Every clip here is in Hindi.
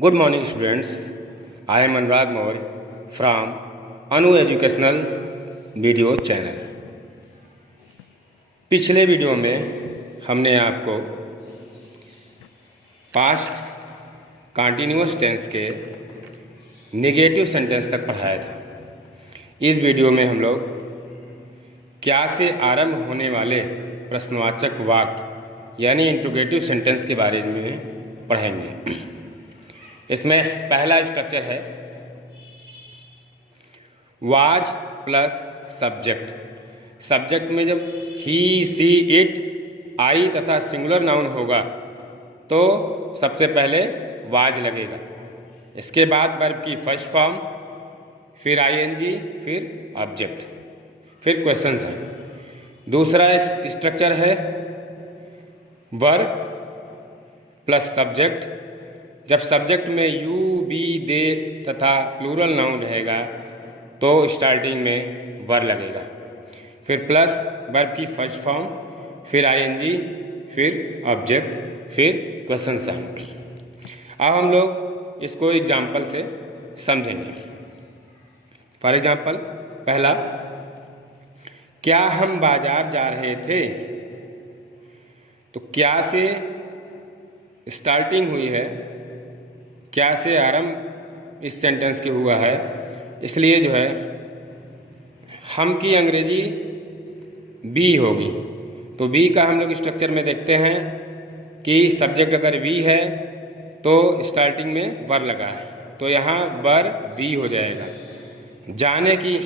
Good morning students. I am Anurag Maurya from Anu Educational video channel. पिछले वीडियो में हमने आपको पास्ट कंटिन्यूअस टेंस के नेगेटिव सेंटेंस तक पढ़ाया था। इस वीडियो में हम लोग क्या से आरंभ होने वाले प्रश्नवाचक वाक्य यानी इंट्रोगेटिव सेंटेंस के बारे में पढ़ेंगे। इसमें पहला स्ट्रक्चर है वाज प्लस सब्जेक्ट। सब्जेक्ट में जब ही, सी, इट, आई तथा सिंगुलर नाउन होगा तो सबसे पहले वाज लगेगा। इसके बाद वर्ब की फर्स्ट फॉर्म, फिर आईएनजी, फिर ऑब्जेक्ट, फिर क्वेश्चंस है। दूसरा एक स्ट्रक्चर है वर्ब प्लस सब्जेक्ट। जब सब्जेक्ट में यू, बी, दे तथा प्लूरल नाउन रहेगा तो स्टार्टिंग में वर लगेगा। फिर प्लस वर्ब की फर्स्ट फॉर्म, फिर आईएनजी, फिर ऑब्जेक्ट, फिर क्वेश्चन साइन। अब हम लोग इसको एग्जाम्पल से समझेंगे। फॉर एग्जाम्पल पहला, क्या हम बाजार जा रहे थे? तो क्या से स्टार्टिंग हुई है, क्या से आरंभ इस सेंटेंस के हुआ है, इसलिए जो है हम की अंग्रेजी बी होगी। तो बी का हम लोग स्ट्रक्चर में देखते हैं कि सब्जेक्ट अगर वी है तो स्टार्टिंग में वर लगा है तो यहाँ वर वी हो जाएगा। जाने की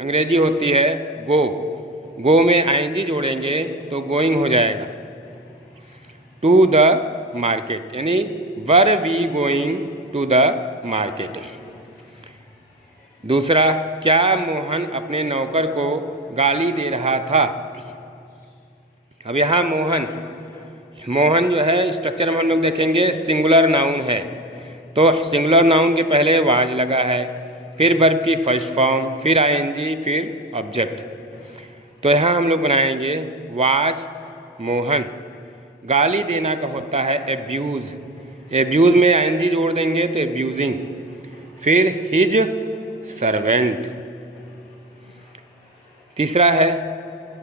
अंग्रेजी होती है गो, गो में आईएनजी जोड़ेंगे तो गोइंग हो जाएगा। टू द मार्केट यानी were we going to the market. दूसरा, क्या मोहन अपने नौकर को गाली दे रहा था? अब यहाँ मोहन जो है स्ट्रक्चर में हम लोग देखेंगे सिंगुलर नाउन है तो सिंगुलर नाउन के पहले वाज लगा है, फिर वर्ब की फर्स्ट फॉर्म, फिर आईएनजी, फिर ऑब्जेक्ट। तो यहाँ हम लोग बनाएंगे वाज मोहन। गाली देना का होता है एब्यूज, एब्यूज में आईएनजी जोड़ देंगे तो एब्यूजिंग। फिर हिज सर्वेंट। तीसरा है,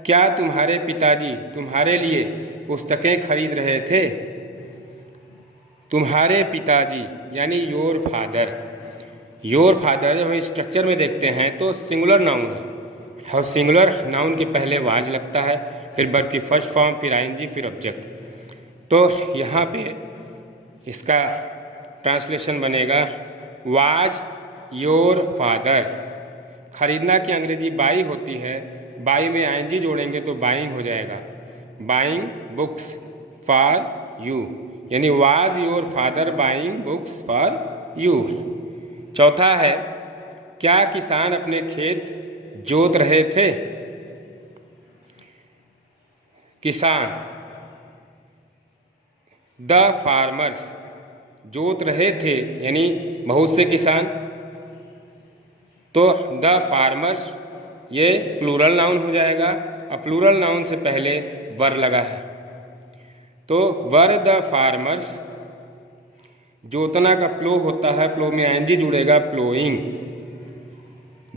क्या तुम्हारे पिताजी तुम्हारे लिए पुस्तकें खरीद रहे थे? तुम्हारे पिताजी यानी योर फादर। योर फादर जब हम स्ट्रक्चर में देखते हैं तो सिंगुलर नाउन है और सिंगुलर नाउन के पहले वाज लगता है, फिर वर्ब की फर्स्ट फॉर्म, फिर आईएनजी, फिर ऑब्जेक्ट। तो यहाँ पे इसका ट्रांसलेशन बनेगा वाज योर फादर। खरीदना की अंग्रेजी बाई होती है, बाई में आईएनजी जोड़ेंगे तो बाइंग हो जाएगा। बाइंग बुक्स फॉर यू यानी was your father buying books for you. चौथा है, क्या किसान अपने खेत जोत रहे थे? किसान द फार्मर्स, जोत रहे थे यानी बहुत से किसान, तो द फार्मर्स ये प्लूरल नाउन हो जाएगा और प्लूरल नाउन से पहले वर लगा है तो वर द फार्मर्स। जोतना का प्लो होता है, प्लो में आईएनजी जुड़ेगा, प्लोइंग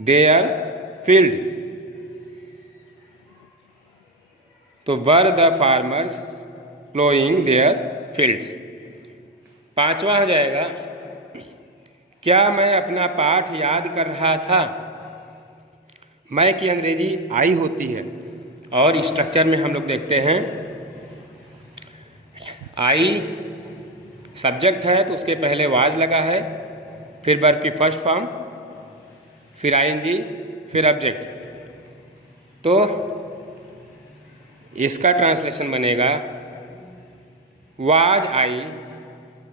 देयर फील्ड। तो were the farmers ploughing their fields. पांचवा हो जाएगा, क्या मैं अपना पाठ याद कर रहा था? मैं की अंग्रेजी आई होती है और स्ट्रक्चर में हम लोग देखते हैं आई सब्जेक्ट है तो उसके पहले वाज लगा है, फिर वर्ब की फर्स्ट फॉर्म, फिर आईएनजी, फिर ऑब्जेक्ट। तो इसका ट्रांसलेशन बनेगा वाज आई।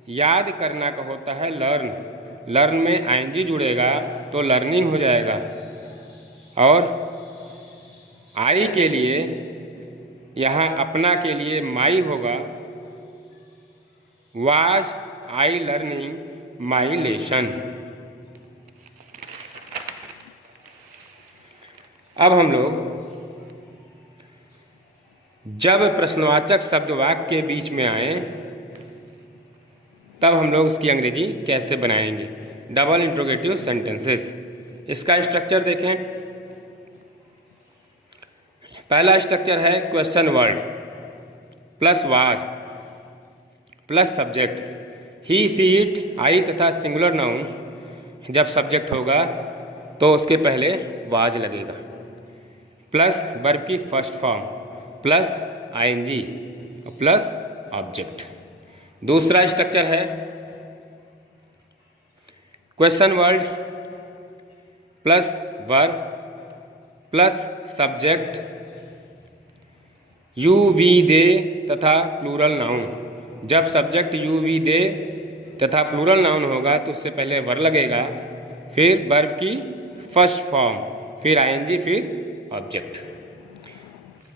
याद करना का होता है लर्न, लर्न में आईएनजी जुड़ेगा तो लर्निंग हो जाएगा। और आई के लिए यहाँ अपना के लिए माई होगा, was I learning my lesson. अब हम लोग जब प्रश्नवाचक शब्द वाक्य के बीच में आए तब हम लोग उसकी अंग्रेजी कैसे बनाएंगे, डबल इंट्रोगेटिव सेंटेंसेस। इसका स्ट्रक्चर देखें। पहला स्ट्रक्चर है question word plus was plus subject. He she it I तथा सिंगुलर नाउन जब सब्जेक्ट होगा तो उसके पहले वाज लगेगा, प्लस वर्ब की first form plus ING plus object. दूसरा स्ट्रक्चर है question word plus verb plus subject you we they तथा प्लूरल नाउन। जब सब्जेक्ट यू वी दे तथा प्लूरल नाउन होगा तो उससे पहले वर्ब लगेगा, फिर वर्ब की फर्स्ट फॉर्म, फिर आईएनजी, फिर ऑब्जेक्ट।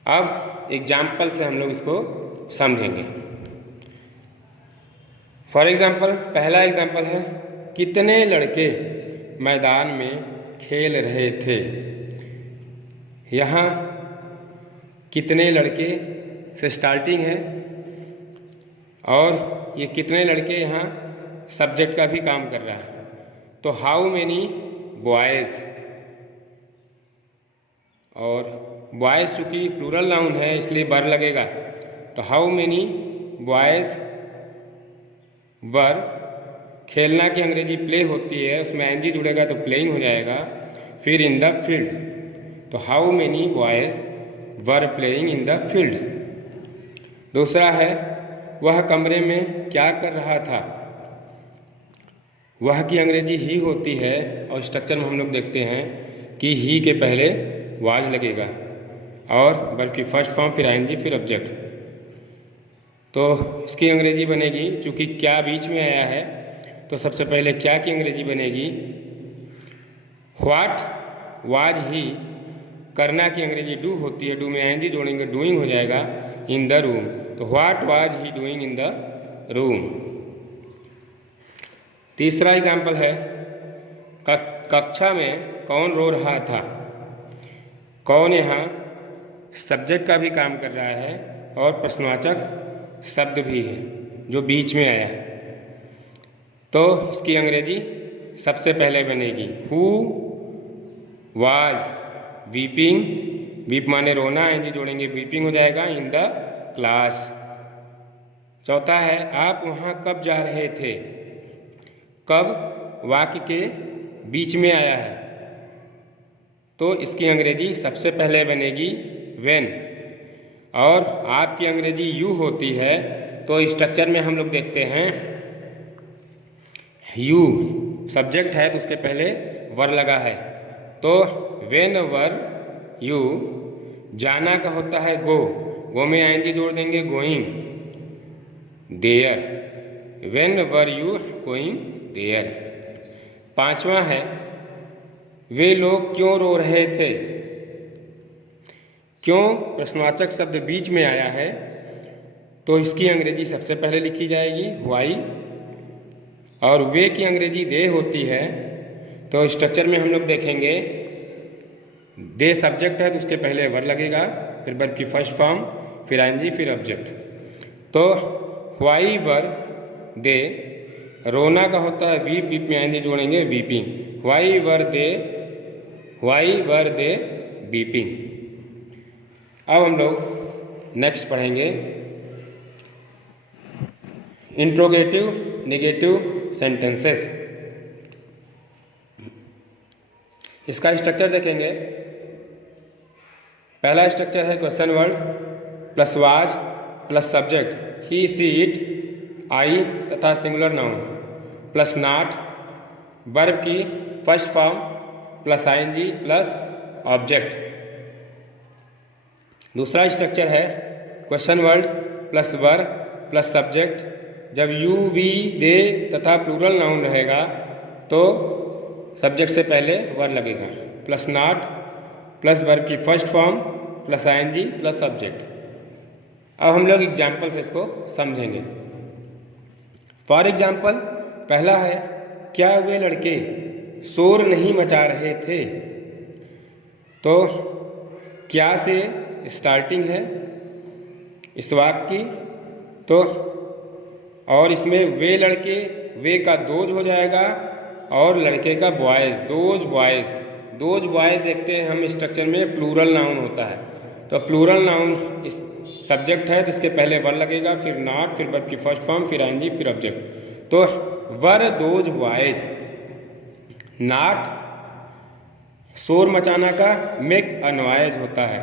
अब एग्जाम्पल से हम लोग इसको समझेंगे। फॉर एग्जाम्पल, पहला एग्जाम्पल है कितने लड़के मैदान में खेल रहे थे। यहाँ कितने लड़के से स्टार्टिंग है और ये कितने लड़के यहाँ सब्जेक्ट का भी काम कर रहा है। तो हाउ मेनी बॉयज़, और बॉयज़ चूँकि प्लूरल नाउन है इसलिए वर लगेगा, तो हाउ मेनी बॉयज़ वर। खेलना की अंग्रेजी प्ले होती है, उसमें एनजी जुड़ेगा तो प्लेइंग हो जाएगा। फिर इन द फील्ड, तो how many boys were playing in the field. दूसरा है वह कमरे में क्या कर रहा था। वह की अंग्रेजी ही होती है और स्ट्रक्चर में हम लोग देखते हैं कि ही के पहले वाज लगेगा और वर्ब की फर्स्ट फॉर्म, फिर आईएनजी, फिर ऑब्जेक्ट। तो इसकी अंग्रेजी बनेगी, चूँकि क्या बीच में आया है तो सबसे पहले क्या की अंग्रेजी बनेगी व्हाट वाज ही। करना की अंग्रेजी डू होती है, डू में आईएनजी जोड़ेंगे डूइंग हो जाएगा इन द रूम। तो what was he doing in the room. तीसरा एग्जाम्पल है कक्षा में कौन रो रहा था। कौन यहाँ सब्जेक्ट का भी काम कर रहा है और प्रश्नवाचक शब्द भी है जो बीच में आया है। तो इसकी अंग्रेजी सबसे पहले बनेगी हु वाज वीपिंग। वीप माने रोना, एनजी जोड़ेंगे वीपिंग हो जाएगा इन द क्लास। चौथा है आप वहाँ कब जा रहे थे। कब वाक्य के बीच में आया है तो इसकी अंग्रेजी सबसे पहले बनेगी व्हेन, और आपकी अंग्रेजी यू होती है तो स्ट्रक्चर में हम लोग देखते हैं यू सब्जेक्ट है तो उसके पहले वर लगा है, तो व्हेन वर यू। जाना का होता है गो, गो में आईएनजी जोड़ देंगे going there. When were you going there. पांचवा है वे लोग क्यों रो रहे थे। क्यों प्रश्नवाचक शब्द बीच में आया है तो इसकी अंग्रेजी सबसे पहले लिखी जाएगी वाई, और वे की अंग्रेजी दे होती है तो स्ट्रक्चर में हम लोग देखेंगे दे सब्जेक्ट है तो उसके पहले वर लगेगा, फिर वर्ब की फर्स्ट फॉर्म, फिर आईएनजी, फिर ऑब्जेक्ट। तो वाई वर दे। रोना का होता है वीप, वीप में आईएनजी जोड़ेंगे weeping. Why were they weeping. अब हम लोग नेक्स्ट पढ़ेंगे इंट्रोगेटिव नेगेटिव सेंटेंसेस। इसका स्ट्रक्चर देखेंगे। पहला स्ट्रक्चर है question word plus was plus subject he she it I तथा singular noun plus not, verb की first form plus ING plus object. दूसरा स्ट्रक्चर है question word plus verb plus subject. जब यू वी दे तथा प्लूरल नाउन रहेगा तो सब्जेक्ट से पहले वर लगेगा, प्लस नॉट प्लस वर्ब की first form plus ING plus subject. अब हम लोग एग्जाम्पल से इसको समझेंगे। फॉर एग्जाम्पल, पहला है क्या वे लड़के शोर नहीं मचा रहे थे। तो क्या से स्टार्टिंग है इस वाक्य की, तो और इसमें वे लड़के, वे का दोज हो जाएगा और लड़के का boys, those boys. Those boys देखते हैं हम स्ट्रक्चर में प्लूरल नाउन होता है। तो प्लूरल नाउन इस सब्जेक्ट है तो इसके पहले वर लगेगा, फिर नॉट, फिर वर्ब की फर्स्ट फॉर्म, फिर आईएनजी, फिर ऑब्जेक्ट। तो वर दोज बॉयज़, नॉट शोर मचाना का मेक अ नॉइज होता है,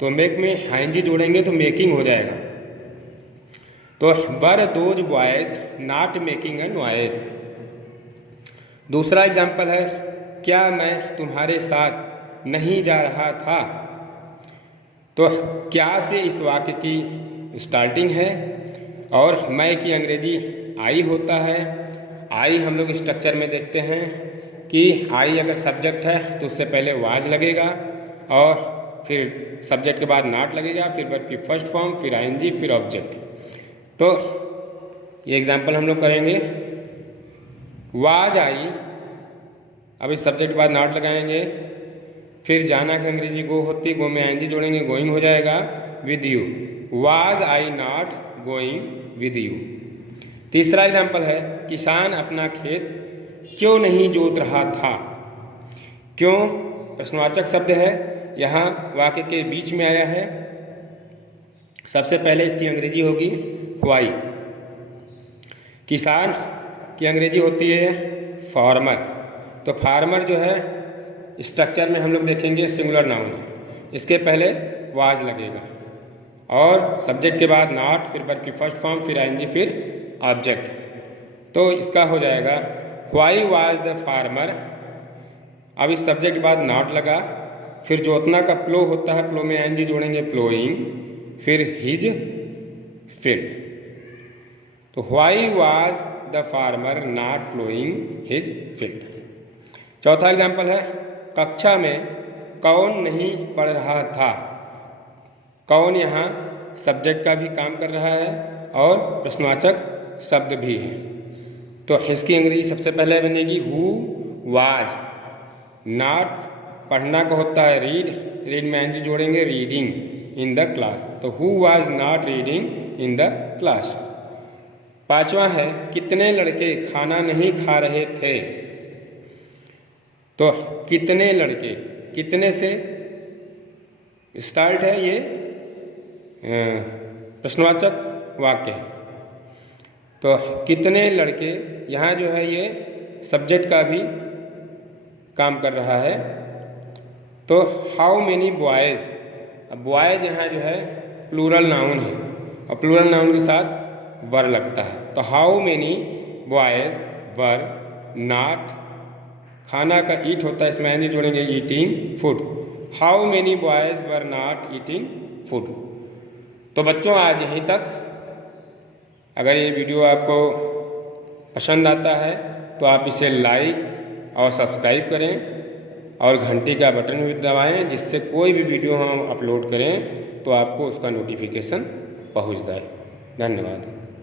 तो मेक में आईएनजी जोड़ेंगे तो मेकिंग हो जाएगा। तो वर those boys not making a noise. दूसरा एग्जाम्पल है, क्या मैं तुम्हारे साथ नहीं जा रहा था। तो क्या से इस वाक्य की स्टार्टिंग है और मैं की अंग्रेजी आई होता है। आई हम लोग स्ट्रक्चर में देखते हैं कि आई अगर सब्जेक्ट है तो उससे पहले वाज लगेगा और फिर सब्जेक्ट के बाद नॉट लगेगा, फिर वर्ब की फर्स्ट फॉर्म, फिर आईएनजी, फिर ऑब्जेक्ट। तो ये एग्जाम्पल हम लोग करेंगे। वाज आई, अब इस सब्जेक्ट के बाद नॉट लगाएंगे, फिर जाना की अंग्रेजी गो होती, गो में आईएनजी जोड़ेंगे, गोइंग हो जाएगा with you. Was I not going with you. तीसरा एग्जाम्पल है, किसान अपना खेत क्यों नहीं जोत रहा था। क्यों प्रश्नवाचक शब्द है, यहाँ वाक्य के बीच में आया है। सबसे पहले इसकी अंग्रेजी होगी व्हाई। किसान की अंग्रेजी होती है फार्मर। तो फार्मर जो है स्ट्रक्चर में हम लोग देखेंगे सिंगुलर नाउन है, इसके पहले वाज लगेगा और सब्जेक्ट के बाद नॉट, फिर वर्ब की फर्स्ट फॉर्म, फिर आईएनजी, फिर ऑब्जेक्ट। तो इसका हो जाएगा व्हाई वाज द फार्मर। अब इस सब्जेक्ट के बाद नॉट लगा, फिर जोतना का प्लो होता है, प्लो में आईएनजी जोड़ेंगे, प्लोइंग, फिर हिज फील्ड। तो why was the farmer not ploughing his field. चौथा एग्जाम्पल है, कक्षा में कौन नहीं पढ़ रहा था। कौन यहाँ सब्जेक्ट का भी काम कर रहा है और प्रश्नवाचक शब्द भी है। तो इसकी अंग्रेजी सबसे पहले बनेगी हु वाज। नॉट पढ़ना का होता है रीड, रीड में आईएनजी जोड़ेंगे, रीडिंग इन द क्लास। तो who was not reading in the class. पांचवा है, कितने लड़के खाना नहीं खा रहे थे। तो कितने लड़के, कितने से स्टार्ट है, ये प्रश्नवाचक वाक्य है। तो कितने लड़के यहाँ जो है ये सब्जेक्ट का भी काम कर रहा है। तो हाउ मेनी बॉयज़, अब बॉयज़ यहाँ जो है प्लूरल नाउन है और प्लूरल नाउन के साथ वर लगता है। तो how many boys were not, खाना का ईट होता है, इसमें आईएनजी जोड़ेंगे, eating food. How many boys were not eating food. तो बच्चों आज यहीं तक। अगर ये वीडियो आपको पसंद आता है तो आप इसे लाइक और सब्सक्राइब करें और घंटी का बटन भी दबाएं, जिससे कोई भी वीडियो हम अपलोड करें तो आपको उसका नोटिफिकेशन पहुंच जाए। धन्यवाद।